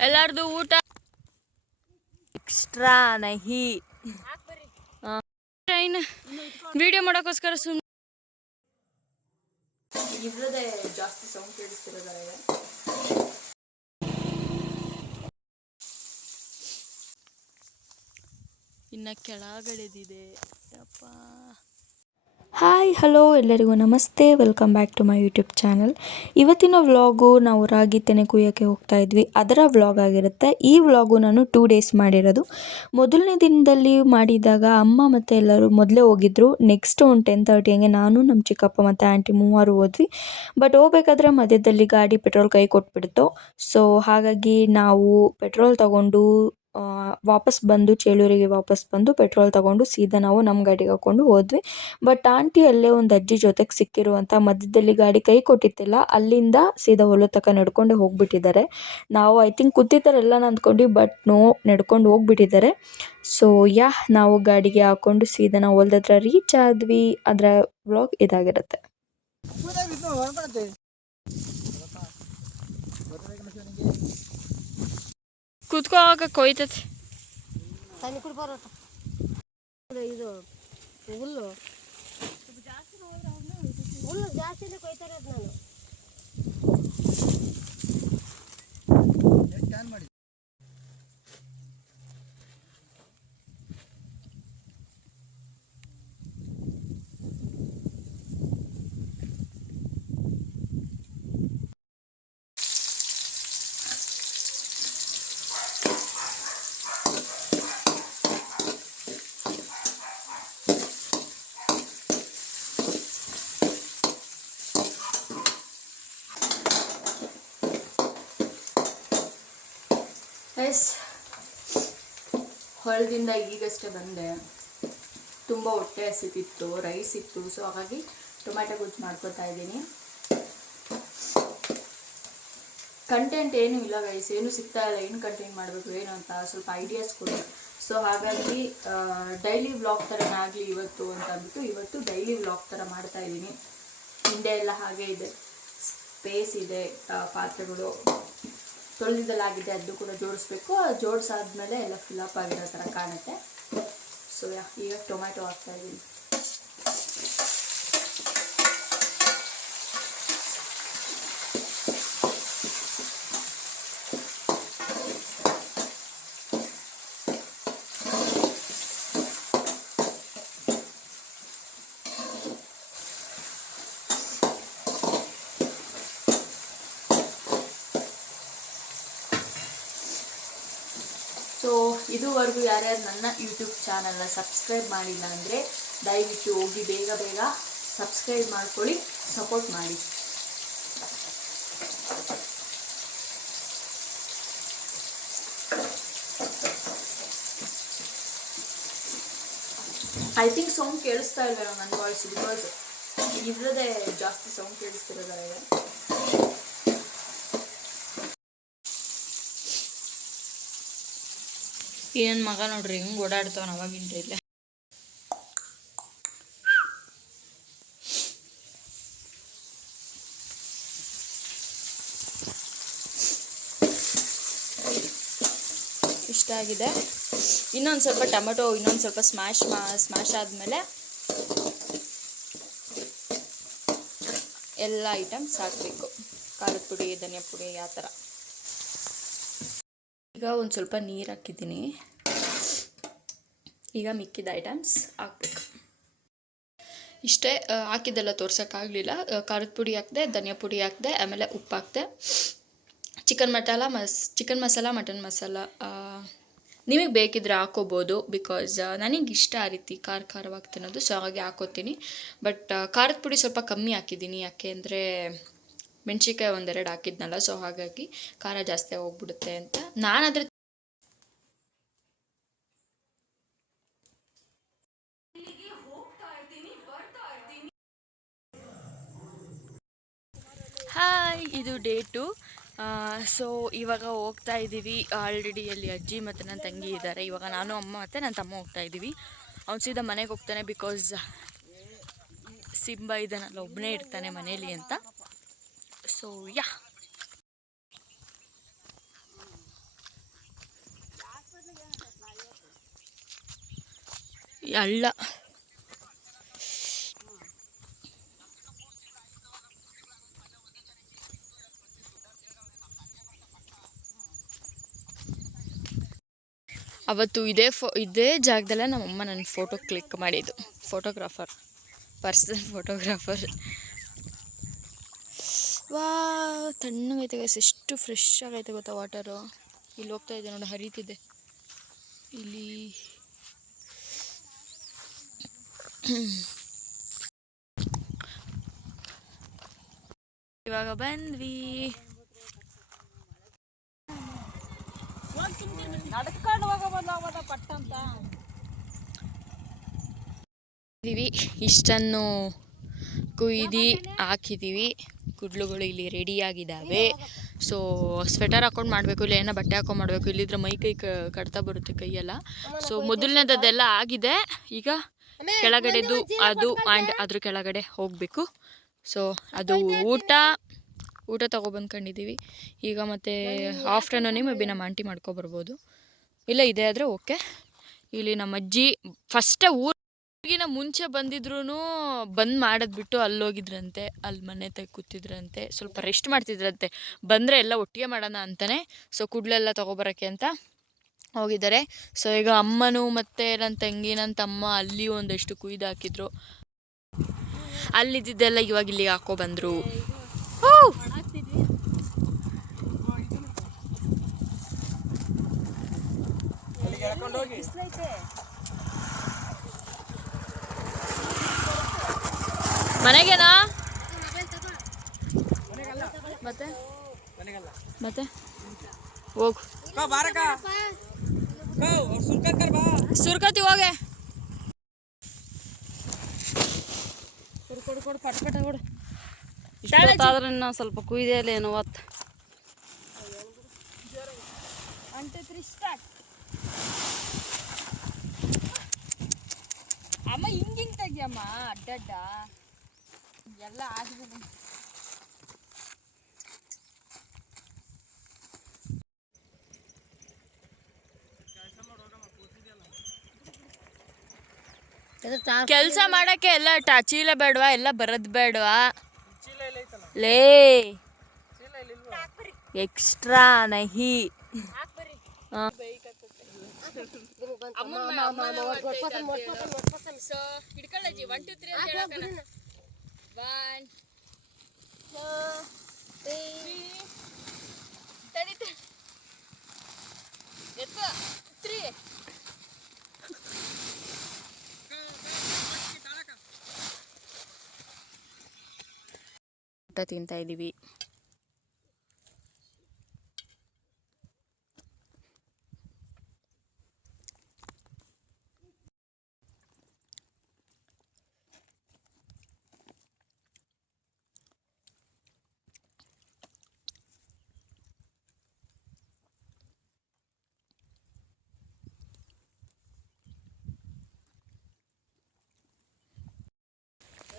ಎಲ್ಲಾರ್ದು ಊಟ? ಎಕ್ಸ್ಟ್ರಾ ನಹಿ. ಇನ್ನು ವಿಡಿಯೋ ಮಾಡೋಕ್ಕೋಸ್ಕರ ಸುಮ್ ಇನ್ನ ಜಾಸ್ತಿ ಸೌಂಡ್ ಕೇಳಿಸ್ತಿರೋದಾರೆ ಇನ್ನು ಕೆಳಗಡೆದಿದೆ. ಯಪ್ಪ. ಹಾಯ್ ಹಲೋ ಎಲ್ಲರಿಗೂ ನಮಸ್ತೆ. Welcome back to my YouTube channel ಇವತ್ತಿನ ವ್ಲಾಗು ನಾವು ರಾಗಿ ತೆನೆ ಕುಯ್ಯೋಕ್ಕೆ ಹೋಗ್ತಾ ಇದ್ವಿ. ಅದರ ವ್ಲಾಗ್ ಆಗಿರುತ್ತೆ. ಈ ವ್ಲಾಗು ನಾನು ಟೂ ಡೇಸ್ ಮಾಡಿರೋದು. ಮೊದಲನೇ ದಿನದಲ್ಲಿ ಮಾಡಿದಾಗ ಅಮ್ಮ ಮತ್ತು ಎಲ್ಲರೂ ಮೊದಲೇ ಹೋಗಿದ್ರು. ನೆಕ್ಸ್ಟ್ ಒಂದು ಟೆನ್ ತರ್ಟಿ ಹಂಗೆ ನಾನು ನಮ್ಮ ಚಿಕ್ಕಪ್ಪ ಮತ್ತು ಆಂಟಿ ಮೂವರು ಹೋದ್ವಿ. ಬಟ್ ಹೋಗ್ಬೇಕಾದ್ರೆ ಮಧ್ಯದಲ್ಲಿ ಗಾಡಿ ಪೆಟ್ರೋಲ್ ಕೈ ಕೊಟ್ಬಿಡ್ತು. ಸೊ ಹಾಗಾಗಿ ನಾವು ಪೆಟ್ರೋಲ್ ತಗೊಂಡು ವಾಪಸ್ ಬಂದು ಚೇಳೂರಿಗೆ ವಾಪಸ್ ಬಂದು ಪೆಟ್ರೋಲ್ ತಗೊಂಡು ಸೀದಾ ನಾವು ನಮ್ಮ ಗಾಡಿಗೆ ಹಾಕ್ಕೊಂಡು ಹೋದ್ವಿ. ಬಟ್ ಆಂಟಿ ಅಲ್ಲೇ ಒಂದು ಅಜ್ಜಿ ಜೊತೆಗೆ ಸಿಕ್ಕಿರುವಂಥ ಮಧ್ಯದಲ್ಲಿ ಗಾಡಿ ಕೈ ಕೊಟ್ಟಿತ್ತಿಲ್ಲ. ಅಲ್ಲಿಂದ ಸೀದಾ ಹೊಲ ತಕ ನಡ್ಕೊಂಡೇ ಹೋಗ್ಬಿಟ್ಟಿದ್ದಾರೆ. ನಾವು ಐ ತಿಂಕ್ ಕೂತಿದ್ದಾರೆಲ್ಲ ಅಂದ್ಕೊಂಡು ಬಟ್ ನೋ, ನಡ್ಕೊಂಡು ಹೋಗ್ಬಿಟ್ಟಿದ್ದಾರೆ. ಸೊ ಯಾ, ನಾವು ಗಾಡಿಗೆ ಹಾಕ್ಕೊಂಡು ಸೀದಾ ನಾವು ಹೊಲದ ಹತ್ರ ರೀಚ್ ಆದ್ವಿ. ಅದರ ವ್ಲಾಗ್ ಇದಾಗಿರುತ್ತೆ. ಕುತ್ಕೋವಾಗ ಕೊಯ್ತತಿ ಇದು ಹುಲ್ಲು. ಹುಲ್ಲು ಜಾಸ್ತಿನೇ ಕೊಯ್ತಾರೆ ಅದು ನಾನು ಎಸ್ ಹೊಲದಿಂದ ಈಗಷ್ಟೇ ಬಂದೆ. ತುಂಬ ಹೊಟ್ಟೆ ಹಸಿತಿತ್ತು ರೈಸ್ ಇತ್ತು. ಸೊ ಹಾಗಾಗಿ ಟೊಮ್ಯಾಟೊ ಗೊಜ್ಜು ಮಾಡ್ಕೊತಾ ಇದ್ದೀನಿ. ಕಂಟೆಂಟ್ ಏನು ಇಲ್ಲ ಗೈಸ್ ಏನು ಸಿಗ್ತಾ ಇಲ್ಲ. ಏನು ಕಂಟೆಂಟ್ ಮಾಡಬೇಕು, ಏನು ಅಂತ ಸ್ವಲ್ಪ ಐಡಿಯಾಸ್ ಕೊಡಿ. ಸೊ ಹಾಗಾಗಿ ಡೈಲಿ ವ್ಲಾಗ್ ಥರನೇ ಆಗಲಿ ಇವತ್ತು ಅಂತ ಅಂದ್ಬಿಟ್ಟು ಇವತ್ತು ಡೈಲಿ ವ್ಲಾಗ್ ಥರ ಮಾಡ್ತಾ ಇದ್ದೀನಿ. ಹಿಂದೆ ಎಲ್ಲ ಹಾಗೆ ಇದೆ. ಸ್ಪೇಸ್ ಇದೆ ಪಾತ್ರೆಗಳು. ತೊಳೆದಿದ್ದಲಾಗಿದೆ ಅದು ಕೂಡ ಜೋಡಿಸ್ಬೇಕು. ಜೋಡಿಸಾದ್ಮೇಲೆ ಎಲ್ಲ ಅಪ್ ಆಗಿರೋ ಥರ ಕಾಣುತ್ತೆ. ಸೊ ಈಗ ಟೊಮ್ಯಾಟೊ ಹಾಕ್ತಾ ಇದ್ದೀನಿ ಸೊ ಇದುವರೆಗೂ ಯಾರ್ಯಾರು ನನ್ನ ಯೂಟ್ಯೂಬ್ ಚಾನಲ್ನ ಸಬ್ಸ್ಕ್ರೈಬ್ ಮಾಡಿಲ್ಲ ಅಂದರೆ ದಯವಿಟ್ಟು ಹೋಗಿ ಬೇಗ ಬೇಗ ಸಬ್ಸ್ಕ್ರೈಬ್ ಮಾಡ್ಕೊಳ್ಳಿ ಸಪೋರ್ಟ್ ಮಾಡಿ. ಐ ಥಿಂಕ್ ಸೌಂಡ್ ಕೇಳಿಸ್ತಾ ಇಲ್ಲ ನನ್ನ ವಾಯ್ಸ್ ಬಿಕಾಸ್ ಇದ್ರದೇ ಜಾಸ್ತಿ ಸೌಂಡ್ ಕೇಳಿಸ್ತಿರೋದಾರೆ ನನ್ನ ಮಗ ನೋಡ್ರಿ, ಹಿಂಗೆ ಓಡಾಡ್ತಾವ ಅವಾಗಿನ ಇಲ್ಲ. ಇಷ್ಟ ಆಗಿದೆ. ಇನ್ನೊಂದು ಸ್ವಲ್ಪ ಟೊಮೆಟೊ, ಇನ್ನೊಂದು ಸ್ವಲ್ಪ ಸ್ಮ್ಯಾಶ್ ಮಾ, ಸ್ಮ್ಯಾಶ್ ಆದಮೇಲೆ ಎಲ್ಲ ಐಟಮ್ಸ್ ಹಾಕಬೇಕು. ಖಾರದ ಪುಡಿ, ಧನಿಯಾ ಪುಡಿ ಆ ಥರ ಈಗ ಒಂದು ಸ್ವಲ್ಪ ನೀರು ಹಾಕಿದ್ದೀನಿ. ಈಗ ಮಿಕ್ಕಿದ ಐಟಮ್ಸ್ ಹಾಕ್ಬೇಕು. ಇಷ್ಟೇ ಹಾಕಿದ್ದೆಲ್ಲ ತೋರ್ಸೋಕ್ಕಾಗಲಿಲ್ಲ ಖಾರದ ಪುಡಿ ಹಾಕಿದೆ, ಧನಿಯಾ ಪುಡಿ ಹಾಕಿದೆ, ಆಮೇಲೆ ಉಪ್ಪು ಹಾಕಿದೆ. ಚಿಕನ್ ಮಟಾಲ ಮಸ್, ಚಿಕನ್ ಮಸಾಲ, ಮಟನ್ ಮಸಾಲ ನಿಮಗೆ ಬೇಕಿದ್ರೆ ಹಾಕೋಬೋದು ಬಿಕಾಸ್ ನನಗೆ ಇಷ್ಟ ಆ ರೀತಿ ಖಾರ ಖಾರವಾಗಿ ತಿನ್ನೋದು, ಸೊ ಹಾಗಾಗಿ ಹಾಕೋತೀನಿ. ಬಟ್ ಖಾರದ ಪುಡಿ ಸ್ವಲ್ಪ ಕಮ್ಮಿ ಹಾಕಿದ್ದೀನಿ. ಯಾಕೆ ಅಂದರೆ ಮೆಣಸಿನ್ಕಾಯಿ ಒಂದೆರಡು ಹಾಕಿದ್ನಲ್ಲ ಸೊ ಹಾಗಾಗಿ ಖಾರ ಜಾಸ್ತಿ ಹೋಗ್ಬಿಡುತ್ತೆ ಅಂತ. ನಾನು ಅದ್ರ ಹಾಯ್ ಇದು ಡೇ ಟು ಸೊ ಇವಾಗ ಹೋಗ್ತಾ ಇದ್ದೀವಿ ಆಲ್ರೆಡಿ ಅಲ್ಲಿ ಅಜ್ಜಿ ಮತ್ತು ನನ್ನ ತಂಗಿ ಇದ್ದಾರೆ. ಇವಾಗ ನಾನು, ಅಮ್ಮ ಮತ್ತು ನನ್ನ ತಮ್ಮ ಹೋಗ್ತಾ ಇದ್ದೀವಿ ಅವ್ನು ಸೀದಾ ಮನೆಗೆ ಹೋಗ್ತಾನೆ ಬಿಕಾಸ್ ಸಿಂಬ ಇದನ್ನಲ್ಲ ಒಬ್ಬನೇ ಇರ್ತಾನೆ ಮನೇಲಿ ಅಂತ. ಸೊ ಯಾ ಎಲ್ಲ ಅವತ್ತು ಇದೇ ಫೋ, ಇದೇ ಜಾಗದಲ್ಲೇ ನಮ್ಮಮ್ಮ ನನ್ನ ಫೋಟೋ ಕ್ಲಿಕ್ ಮಾಡಿದ್ದು. ಫೋಟೋಗ್ರಾಫರ್ ಪರ್ಸನಲ್ ಫೋಟೋಗ್ರಾಫರ್ ವಾ ತಣ್ಣಗೈತೆ ಗೈಸ್ ಎಷ್ಟು ಫ್ರೆಶ್ ಆಗೈತೆ ಗೊತ್ತಾ ವಾಟರು ಇಲ್ಲಿ ಹೋಗ್ತಾ ಇದೆ ನೋಡಿ ಹರಿತಿದೆ. ಇಲ್ಲಿ ಇವಾಗ ಬಂದ್ವಿ. ಇಷ್ಟನ್ನು ಕುಯ್ದು ಹಾಕಿದ್ದೀವಿ. ಕುಡ್ಲುಗಳು ಇಲ್ಲಿ ರೆಡಿಯಾಗಿದ್ದಾವೆ ಸೊ ಸ್ವೆಟರ್ ಹಾಕೊಂಡು ಮಾಡಬೇಕು, ಇಲ್ಲ ಏನೋ ಬಟ್ಟೆ ಹಾಕೊಂಡು ಮಾಡಬೇಕು, ಇಲ್ಲಿದ್ರೆ ಮೈ ಕೈ ಕಡ್ತಾ ಬರುತ್ತೆ ಕೈಯೆಲ್ಲ. ಸೊ ಮೊದಲನೇದೆಲ್ಲ ಆಗಿದೆ. ಈಗ ಕೆಳಗಡೆದು ಅದು ಆ್ಯಂಡ್ ಅದ್ರ ಕೆಳಗಡೆ ಹೋಗಬೇಕು. ಸೊ ಅದು ಊಟ ಊಟ ತೊಗೊಬಂದ್ಕೊಂಡಿದ್ದೀವಿ ಈಗ ಮತ್ತೆ ಆಫ್ಟರ್ನೂನ್ ಮೇ ಬಿ ನಮ್ಮ ಆಂಟಿ ಮಾಡ್ಕೊಬರ್ಬೋದು. ಇಲ್ಲ, ಇದೆ ಆದರೆ ಓಕೆ ಇಲ್ಲಿ ನಮ್ಮ ಅಜ್ಜಿ ಫಸ್ಟೇ ಊರಿಗಿನ ಮುಂಚೆ ಬಂದಿದ್ರು ಬಂದ್ ಮಾಡದ್ಬಿಟ್ಟು ಅಲ್ಲಿ ಹೋಗಿದ್ರಂತೆ ಅಲ್ಲಿ ಮನೆ ತೆಗ್ ಕೂತಿದ್ರಂತೆ ಸ್ವಲ್ಪ ರೆಸ್ಟ್ ಮಾಡ್ತಿದ್ರಂತೆ. ಬಂದರೆ ಎಲ್ಲ ಒಟ್ಟಿಗೆ ಮಾಡೋಣ ಅಂತಾನೆ ಸೊ ಕುಡ್ಲೆಲ್ಲ ತೊಗೊಬರೋಕ್ಕೆ ಅಂತ ಹೋಗಿದ್ದಾರೆ. ಸೊ ಈಗ ಅಮ್ಮನು ಮತ್ತು ನನ್ನ ತಂಗಿ ನನ್ನ ತಮ್ಮ ಅಲ್ಲಿ ಒಂದಷ್ಟು ಕುಯ್ದು ಹಾಕಿದ್ರು. ಅಲ್ಲಿದ್ದೆಲ್ಲ ಇವಾಗ ಇಲ್ಲಿಗೆ ಹಾಕೋ ಬಂದರು. ಮನೆಗೇನಾ? ಮತ್ತೆ? ಮತ್ತೆ ಹೋಗು. ಸುರ್ಕತಿ ಹೋಗೆ. ಕೊಡು ಕೊಡು ಪಟ್ ಪಟ ಕೊಡು. ಇಷ್ಟೊತ್ತಾದ್ರೆ ಇನ್ನ ಸ್ವಲ್ಪ ಕುಯ್ದೇಲಿ ಏನೋ ಒತ್ತು. ಅಮ್ಮ ಹಿಂಗೆ ಹಿಂಗ್ ತೆಗಿಯಮ್ಮ. ಅಡ್ಡಡ್ಡ. ಎಲ್ಲ ಆಗ್ಬೋದು ಕೆಲಸ ಮಾಡಕ್ಕೆ ಎಲ್ಲ ಟ ಚೀಲ ಬೇಡವಾ ಎಲ್ಲ ಬರದ್ ಬೇಡವಾ ಲೇ ಎಕ್ಸ್ಟ್ರಾ ನಹಿ ಹಿಡ್ಕೊಳ್ಳಿ ಒನ್ ಟು ತ್ರೀ ಅಂತ ಹೇಳಕ್ಕನ three, ತಡಿ ತಡಿ. ಎತ್ತು. ತ್ರೀ. ಊಟ ತಿಂತಾ ಇದ್ದೀವಿ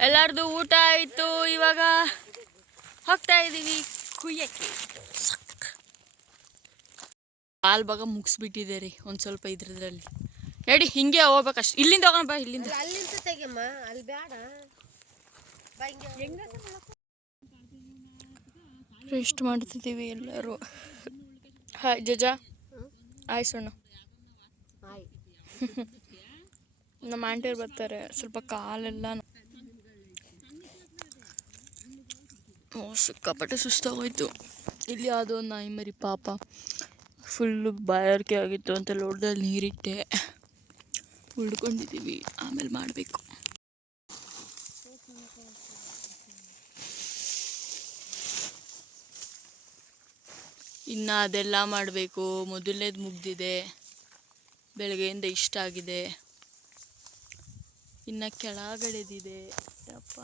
ಎಲ್ಲಾರ್ದು ಊಟ ಆಯಿತು ಇವಾಗ ಹೋಗ್ತಾ ಇದ್ದೀವಿ ಕುಯ್ಯಕ್ಕೆ. ಹಾಲ್ ಭಾಗ ಮುಗಿಸ್ಬಿಟ್ಟಿದೆ ರೀ ಒಂದು ಸ್ವಲ್ಪ ಇದ್ರದ್ರಲ್ಲಿ. ಹೇಳಿ ಹಿಂಗೆ ಹೋಗ್ಬೇಕಷ್ಟು ಇಲ್ಲಿಂದ ಹೋಗೋಣ ಬಾ ಇಲ್ಲಿಂದ. ರೆಸ್ಟ್ ಮಾಡ್ತಿದ್ದೀವಿ ಎಲ್ಲರೂ. ಹಾಯ್ ಜಜಾ. ಆಯ್ ಸಣ್ಣ. ನಮ್ಮ ಆಂಟಿಯವ್ರು ಬರ್ತಾರೆ ಸ್ವಲ್ಪ ಕಾಲೆಲ್ಲ ನೋ- ಓ ಸಿಕ್ಕಾಪಟ್ಟೆ ಸುಸ್ತಾಗೋಯ್ತು. ಇಲ್ಲಿ ಯಾವುದೋ ನಾಯಿ ಮರಿ ಪಾಪ. ಫುಲ್ಲು ಬಾಯಾರಿಕೆ ಆಗಿತ್ತು ಅಂತ ಲೋಟದಲ್ಲಿ ನೀರಿಟ್ಟೆ. ಉಳ್ಕೊಂಡಿದ್ದೀವಿ. ಆಮೇಲೆ ಮಾಡಬೇಕು. ಇನ್ನು ಅದೆಲ್ಲ ಮಾಡಬೇಕು. ಮೊದಲನೇದು ಮುಗ್ದಿದೆ. ಬೆಳಗ್ಗೆಯಿಂದ ಇಷ್ಟ ಆಗಿದೆ. ಇನ್ನು ಕೆಳಗಡೆದಿದೆ. ಯಪ್ಪ.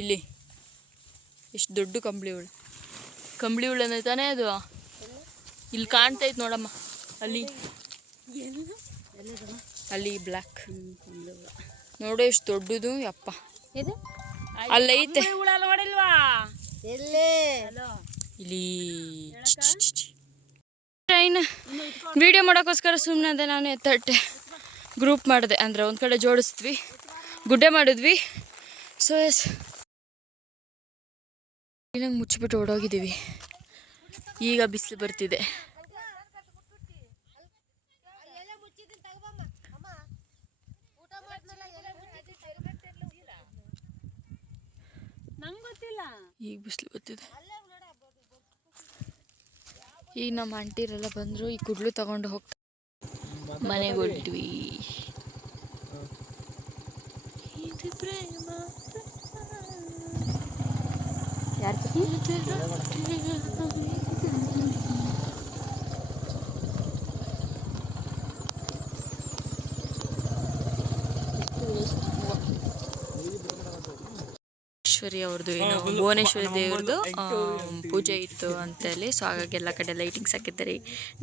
ಇಲ್ಲಿ. ಎಷ್ಟು ದೊಡ್ಡ ಕಂಬಳಿ ಹುಳು ಕಂಬಳಿ ಹುಳನೇ ತಾನೇ ಅದು? ಇಲ್ಲಿ ಕಾಣ್ತೈತೆ ನೋಡಮ್ಮ. ಅಲ್ಲಿ. ಅಲ್ಲಿ ಬ್ಲ್ಯಾಕ್ ನೋಡು ಎಷ್ಟು ದೊಡ್ಡದು ಯಪ್ಪ. ಇದು ಅಲ್ಲೈತೆ ಹುಳ ಇಲ್ಲಿ. ಟ್ರೈನ್ ವಿಡಿಯೋ ಮಾಡೋಕ್ಕೋಸ್ಕರ ಸುಮ್ಮನೆ ಅದೇ ನಾನು ಎತ್ತಟ್ಟೆ. ಗ್ರೂಪ್ ಮಾಡಿದೆ. ಅಂದರೆ ಒಂದು ಕಡೆ ಜೋಡಿಸಿದ್ವಿ. ಗುಡ್ಡೆ ಮಾಡಿದ್ವಿ. ಸೊ ಎಸ್ ಕ್ಲೀನಾಗಿ ಮುಚ್ಚಿಬಿಟ್ಟು ಓಡೋಗಿದ್ದೀವಿ. ಈಗ ಬಿಸಿಲು ಬರ್ತಿದೆ. ಈಗ ಬಿಸಿಲು ಬರ್ತಿದೆ. ಈಗ ನಮ್ಮ ಆಂಟಿರೆಲ್ಲ ಬಂದರು, ಈ ಕುಡ್ಲು ತಗೊಂಡು ಹೋಗ್ತಾ ಮನೆಗೆ ಹೊರಟ್ವಿ ಭುವನೇಶ್ವರಿ ಅವ್ರದ್ದು ಏನು ಭುವನೇಶ್ವರಿ ದೇವ್ರದ್ದು ಪೂಜೆ ಇತ್ತು ಅಂತೇಳಿ ಸೊ ಹಾಗಾಗಿ ಎಲ್ಲ ಕಡೆ ಲೈಟಿಂಗ್ಸ್ ಹಾಕಿದ್ದಾರೆ.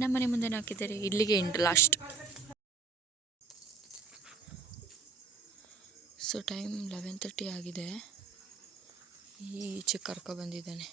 ನಮ್ಮ ಮನೆ ಮುಂದೆ ಹಾಕಿದ್ದಾರೆ. ಇಲ್ಲಿಗೆ ಎಂಟು last so time eleven thirty ಆಗಿದೆ. ಈಚೆ ಕರ್ಕೊಬಂದಿದ್ದಾನೆ